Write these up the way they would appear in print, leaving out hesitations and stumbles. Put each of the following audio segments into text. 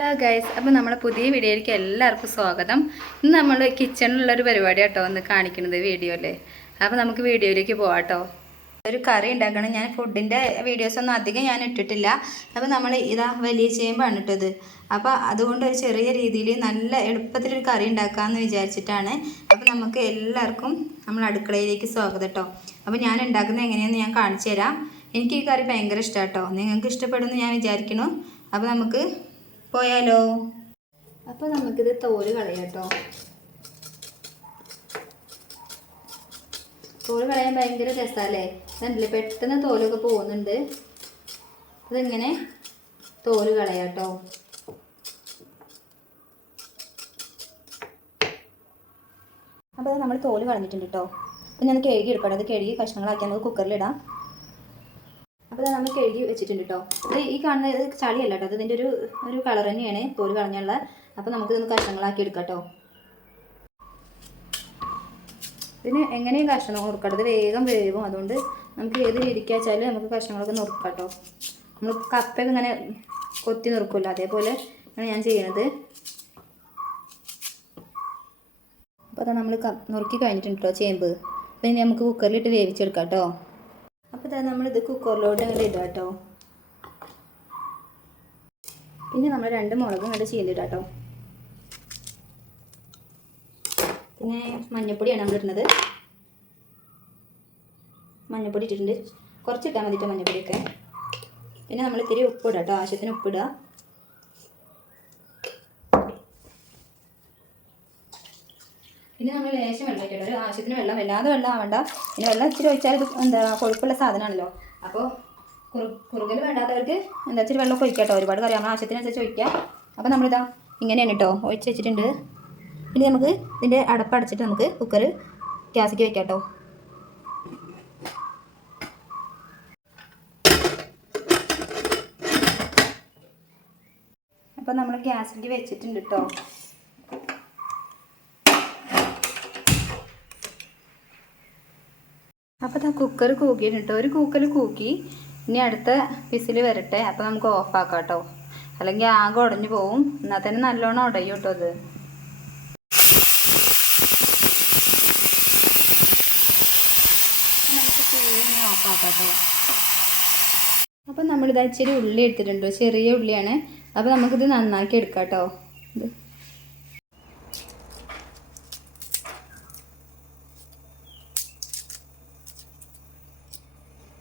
Hello guys, അപ്പോൾ നമ്മുടെ പുതിയ വീഡിയോയിലേക്ക് എല്ലാവർക്കും സ്വാഗതം. ഇന്ന് നമ്മൾ കിച്ചണിലുള്ളൊരു പരിപാടി കേട്ടോ ഒന്ന് കാണിക്കുന്നത് വീഡിയോയിൽ. അപ്പോൾ നമുക്ക് വീഡിയോയിലേക്ക് പോകാം കേട്ടോ. ഒരു കറി ഉണ്ടാക്കണം. ഞാൻ ഫുഡിൻ്റെ വീഡിയോസൊന്നും അധികം ഞാൻ ഇട്ടിട്ടില്ല. അപ്പോൾ നമ്മൾ ഇതാ വലിയ ചേമ്പാണ് ഇട്ടത്. അപ്പോൾ അതുകൊണ്ട് ഒരു ചെറിയ രീതിയിൽ നല്ല എളുപ്പത്തിലൊരു കറി ഉണ്ടാക്കാമെന്ന് വിചാരിച്ചിട്ടാണ്. അപ്പോൾ നമുക്ക് എല്ലാവർക്കും നമ്മൾ അടുക്കളയിലേക്ക് സ്വാഗതം കേട്ടോ. അപ്പോൾ ഞാൻ ഉണ്ടാക്കുന്നത് എങ്ങനെയാണെന്ന് ഞാൻ കാണിച്ചു തരാം. എനിക്ക് ഈ കറി ഭയങ്കര ഇഷ്ടമാണ് കേട്ടോ. നിങ്ങൾക്ക് ഇഷ്ടപ്പെടുമെന്ന് ഞാൻ വിചാരിക്കുന്നു. അപ്പോൾ നമുക്ക് പോയാലോ. അപ്പോൾ നമുക്കിത് തോല് കളയാം കേട്ടോ. തോല് കളയാൻ ഭയങ്കര രസമല്ലേ. കണ്ടില്ലേ, പെട്ടെന്ന് തോലൊക്കെ പോകുന്നുണ്ട്. അതിങ്ങനെ തോല് കളയാം കേട്ടോ. അപ്പോൾ നമ്മൾ തോല് കളഞ്ഞിട്ടുണ്ട് കേട്ടോ. അപ്പോൾ ഞാൻ കഴുകി എടുക്കണം. അത് കഴുകി കഷ്ണങ്ങളാക്കി നമുക്ക് കുക്കറിലിടാം. അപ്പോൾ നമ്മൾ കഴുകി വെച്ചിട്ടുണ്ട് കേട്ടോ. ഇത് ഈ കാണുന്നത് ചളിയല്ല കേട്ടോ. അതിൻ്റെ ഒരു കളർ തന്നെയാണ് തോല് കളഞ്ഞുള്ള. അപ്പോൾ നമുക്കിതൊന്ന് കഷ്ണങ്ങളാക്കി എടുക്കാം കേട്ടോ. ഇതിന് എങ്ങനെയും കഷ്ണം നുറുക്കാം. ഇത് വേഗം വേവും. അതുകൊണ്ട് നമുക്ക് ഏത് രീതിക്ക് വെച്ചാലും നമുക്ക് കഷ്ണങ്ങളൊക്കെ നുറുക്കാം കേട്ടോ. നമ്മൾ കപ്പയൊക്കെ ഇങ്ങനെ കൊത്തി നുറുക്കുമല്ലോ, അതേപോലെ ആണ് ഞാൻ ചെയ്യണത്. അപ്പോൾ അത് നമ്മൾ നുറുക്കി കഴിഞ്ഞിട്ടുണ്ട് കേട്ടോ ചേമ്പ്. അപ്പോൾ ഇനി നമുക്ക് കുക്കറിലിട്ട് വേവിച്ചെടുക്കാം കേട്ടോ. അപ്പോൾ തന്നെ നമ്മളിത് കുക്കറിലോട്ട് അങ്ങനെ ഇടാം കേട്ടോ. പിന്നെ നമ്മൾ 2 മുളകും ഇങ്ങോട്ട് ചീന്തിടാം കേട്ടോ. പിന്നെ മഞ്ഞൾപ്പൊടിയാണ് നമ്മൾ ഇടുന്നത്. മഞ്ഞൾപ്പൊടി ഇട്ടിട്ടുണ്ട്. കുറച്ചിട്ടാൽ മതിട്ടോ മഞ്ഞൾപ്പൊടിയൊക്കെ. പിന്നെ നമ്മൾ ഇത്തിരി ഉപ്പിടാം കേട്ടോ. ആവശ്യത്തിന് ഉപ്പിടുക. പിന്നെ നമ്മൾ ലേശം വെള്ളം ഇട്ടിട്ട് ഒരു ആവശ്യത്തിന് വെള്ളം, വല്ലാതെ വെള്ളം ആവണ്ട. പിന്നെ വെള്ളം ഇച്ചിരി ഒഴിച്ചാൽ ഇത് കൊഴുപ്പുള്ള സാധനമാണല്ലോ. അപ്പോൾ കുറുകൽ വേണ്ടാത്തവർക്ക് ഇച്ചിരി വെള്ളമൊക്കെ ഒഴിക്കാം കേട്ടോ. ഒരുപാട് കറി നമ്മൾ ആവശ്യത്തിനനുസരിച്ച് ഒഴിക്കാം. അപ്പോൾ നമ്മളിതാ ഇങ്ങനെയാണ് കേട്ടോ ഒഴിച്ച് വെച്ചിട്ടുണ്ട്. ഇനി നമുക്ക് ഇതിൻ്റെ അടപ്പടച്ചിട്ട് നമുക്ക് കുക്കർ ഗ്യാസിലേക്ക് വെക്കാം കേട്ടോ. അപ്പോൾ നമ്മൾ ഗ്യാസിലേക്ക് വെച്ചിട്ടുണ്ട് കേട്ടോ. അപ്പോൾ ആ കുക്കർ കൂക്കിയിട്ടുണ്ട്. ഒരു കൂക്കൽ കൂക്കി. ഇനി അടുത്ത വിസിൽ വരട്ടെ. അപ്പോൾ നമുക്ക് ഓഫാക്കാം കേട്ടോ. അല്ലെങ്കിൽ ആകെ ഉടഞ്ഞു പോവും. എന്നാൽ തന്നെ നല്ലോണം ഉടയും കേട്ടോ അത്. നമുക്ക് തീരെ ഓഫാക്കാം കേട്ടോ. അപ്പോൾ നമ്മളിത് ഇച്ചിരി ഉള്ളി എടുത്തിട്ടുണ്ട്. ചെറിയ ഉള്ളിയാണ്. അപ്പോൾ നമുക്കിത് നന്നാക്കി എടുക്കാം കേട്ടോ. ഇത്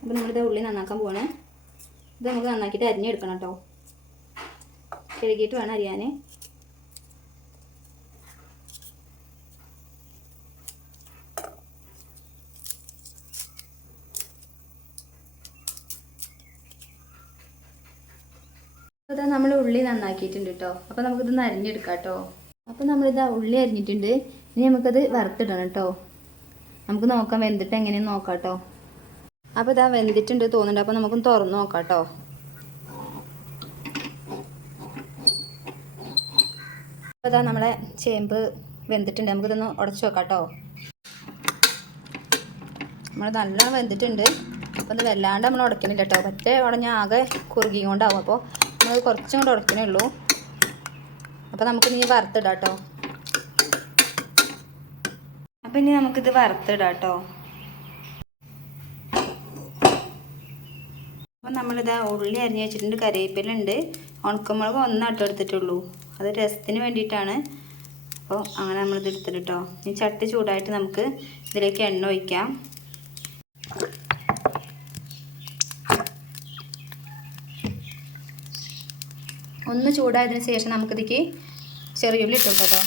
അപ്പോൾ നമ്മളിത് ഉള്ളി നന്നാക്കാൻ പോവാണ്. ഇത് നമുക്ക് നന്നാക്കിയിട്ട് അരിഞ്ഞെടുക്കണം കേട്ടോ. കഴുകിയിട്ട് വേണം അരിയാൻ. അപ്പോൾ നമ്മൾ ഉള്ളി നന്നാക്കിയിട്ടുണ്ട് കേട്ടോ. അപ്പോൾ നമുക്കിതൊന്ന് അരിഞ്ഞെടുക്കാം കേട്ടോ. അപ്പോൾ നമ്മളിത് ഉള്ളി അരിഞ്ഞിട്ടുണ്ട്. ഇനി നമുക്കത് വറുത്തിടണം കേട്ടോ. നമുക്ക് നോക്കാം വെന്തിട്ട് എങ്ങനെയെന്ന് നോക്കാം കേട്ടോ. അപ്പോൾ ഇതാ വെന്തിട്ടുണ്ട് തോന്നുന്നുണ്ട്. അപ്പോൾ നമുക്കൊന്ന് തുറന്ന് നോക്കാം കേട്ടോ. അപ്പോൾ ഇതാ നമ്മളെ ചേമ്പ് വെന്തിട്ടുണ്ട്. നമുക്കിതൊന്ന് ഉടച്ച് നോക്കാം കേട്ടോ. നമ്മൾ നല്ല വെന്തിട്ടുണ്ട്. അപ്പോൾ ഇത് വല്ലാണ്ട് നമ്മൾ ഉടക്കണില്ല കേട്ടോ. പറ്റേ ഉടഞ്ഞാൽ ആകെ കുറുകി കൊണ്ടാവും. അപ്പോൾ നമ്മൾ കുറച്ചും കൂടെ ഉടക്കണേ ഉള്ളൂ. അപ്പോൾ നമുക്ക് ഇനി വറുത്തിടാം കേട്ടോ. അപ്പോൾ ഇനി നമുക്കിത് വറുത്തിടാം കേട്ടോ. അപ്പോൾ നമ്മളിതാ ഉള്ളി അരിഞ്ഞ് വെച്ചിട്ടുണ്ട്. കറിവേപ്പിലുണ്ട്. ഉണക്കമുളക് 1 ആട്ടോ എടുത്തിട്ടുള്ളൂ. അത് രസത്തിന് വേണ്ടിയിട്ടാണ്. അപ്പോൾ അങ്ങനെ നമ്മളിത് എടുത്തിട്ട് കേട്ടോ. ഇനി ചട്ടി ചൂടായിട്ട് നമുക്ക് ഇതിലേക്ക് എണ്ണ ഒഴിക്കാം. ഒന്ന് ചൂടായതിന് ശേഷം നമുക്കിതിലേക്ക് ചെറിയുള്ളി ഇട്ടു കേട്ടോ.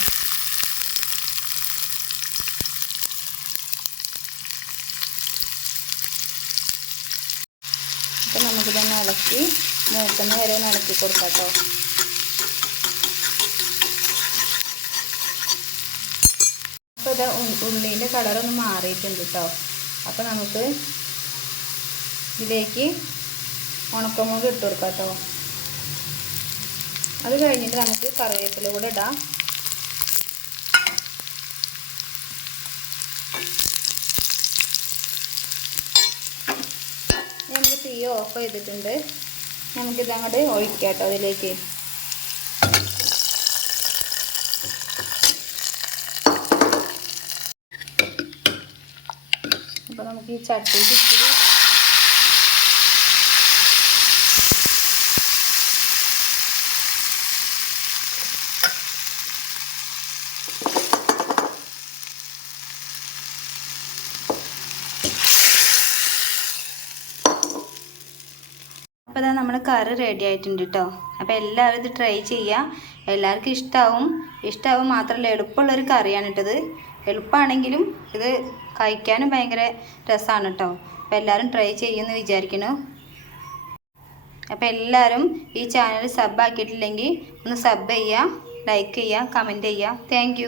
അപ്പോൾ നമുക്കിതൊന്ന് ഇളക്കി മൂക്കുന്ന വരെ ഒന്ന് ഇളക്കി കൊടുക്കാം കേട്ടോ. അപ്പോൾ ഇത് ഉള്ളീൻ്റെ കളറൊന്ന് മാറിയിട്ടുണ്ട് കേട്ടോ. അപ്പോൾ നമുക്ക് ഇതിലേക്ക് ഉണക്കമുളക് ഇട്ട് കൊടുക്കാം കേട്ടോ. അത് കഴിഞ്ഞിട്ട് നമുക്ക് കറിവേപ്പില കൂടെ ഇടാം. നമുക്ക് തീ ഓഫ് ചെയ്തിട്ടുണ്ട്. നമുക്കിത് അങ്ങോട്ട് ഒഴിക്കാം കേട്ടോ അതിലേക്ക്. നമുക്ക് ഈ ചട്ടിയിൽ ഇച്ചിരി അപ്പോൾ ഇതാ നമ്മുടെ കറി റെഡി ആയിട്ടുണ്ട് കേട്ടോ. അപ്പോൾ എല്ലാവരും ഇത് ട്രൈ ചെയ്യുക. എല്ലാവർക്കും ഇഷ്ടമാവും മാത്രമല്ല എളുപ്പമുള്ളൊരു കറിയാണ് ഇട്ടത്. എളുപ്പമാണെങ്കിലും ഇത് കഴിക്കാനും ഭയങ്കര രസമാണ് കേട്ടോ. അപ്പോൾ എല്ലാവരും ട്രൈ ചെയ്യുമെന്ന് വിചാരിക്കുന്നു. അപ്പോൾ എല്ലാവരും ഈ ചാനൽ സബ് ആക്കിയിട്ടില്ലെങ്കിൽ ഒന്ന് സബ് ചെയ്യുക, ലൈക്ക് ചെയ്യുക, കമൻറ്റ് ചെയ്യുക. താങ്ക്